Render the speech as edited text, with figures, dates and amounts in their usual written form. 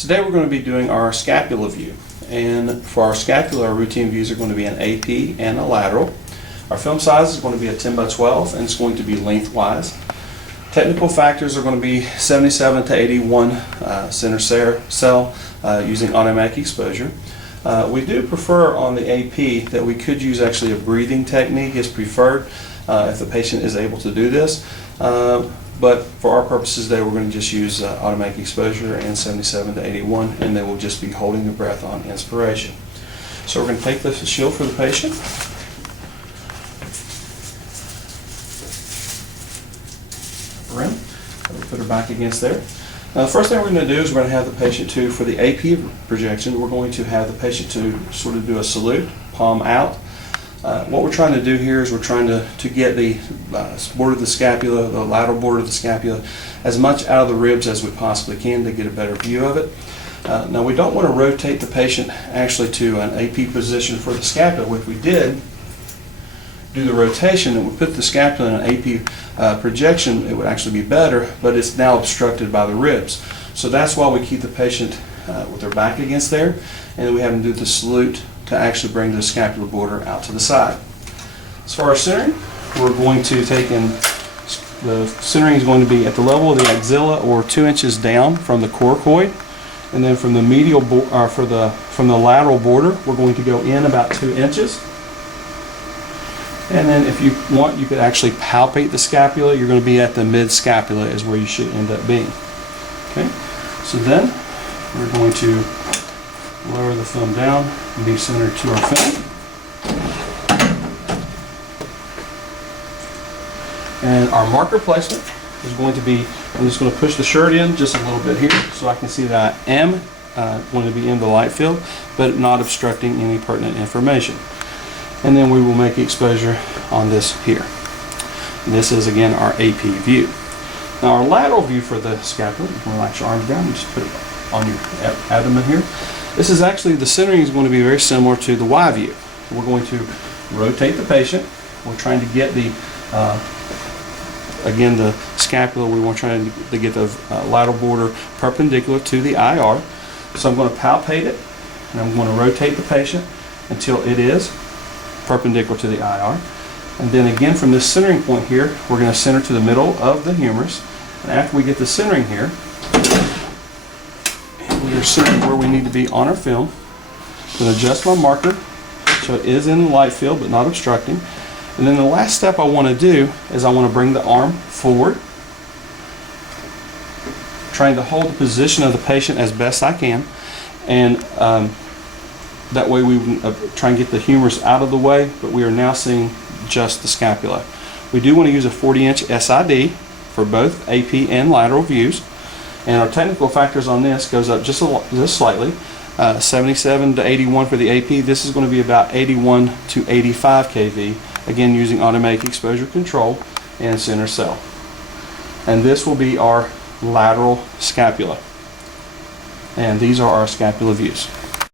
Today we're going to be doing our scapula view, and for our scapula, our routine views are going to be an AP and a lateral. Our film size is going to be a 10 by 12 and it's going to be lengthwise. Technical factors are going to be 77 to 81 center cell using automatic exposure. We do prefer on the AP that we could use actually a breathing technique is preferred if the patient is able to do this. But for our purposes today, we're going to just use automatic exposure and 77 to 81, and they will just be holding the breath on inspiration. So we're going to take the shield for the patient. Around. We'll put her back against there. Now, the first thing we're going to do is we're going to have the patient to, for the AP projection, we're going to have the patient to sort of do a salute, palm out. What we're trying to do here is we're trying to get the border of the scapula, the lateral border of the scapula, as much out of the ribs as we possibly can to get a better view of it. Now we don't want to rotate the patient actually to an AP position for the scapula. If we did do the rotation and we put the scapula in an AP projection, it would actually be better, but it's now obstructed by the ribs. So that's why we keep the patient with their back against there, and then we have them do the salute to actually bring the scapular border out to the side. As far as centering, we're going to take in, the centering is going to be at the level of the axilla or 2 inches down from the coracoid, and then from the medial from the lateral border, we're going to go in about 2 inches. And then if you want, you could actually palpate the scapula. You're going to be at the mid scapula is where you should end up being. Okay, so then we're going to lower the film down and be centered to our film. And our marker placement is going to be, I'm just going to push the shirt in just a little bit here so I can see that I am going to be in the light field, but not obstructing any pertinent information. And then we will make exposure on this here. And this is again our AP view. Now our lateral view for the scapula, you can relax your arms down and just put it on your abdomen here. This is actually, the centering is going to be very similar to the Y view. We're going to rotate the patient. We're trying to get the, again, the scapula, we want trying to get the lateral border perpendicular to the IR. So I'm going to palpate it, and I'm going to rotate the patient until it is perpendicular to the IR. And then again, from this centering point here, we're going to center to the middle of the humerus. And after we get the centering here, we are centered where we need to be on our film. I'm going to adjust my marker so it is in the light field but not obstructing. And then the last step I want to do is I want to bring the arm forward, trying to hold the position of the patient as best I can, and that way we try and get the humerus out of the way, but we are now seeing just the scapula. We do want to use a 40-inch SID for both AP and lateral views. And our technical factors on this goes up just slightly, 77 to 81 for the AP. This is going to be about 81 to 85 kV, again using automatic exposure control and center cell. And this will be our lateral scapula. And these are our scapula views.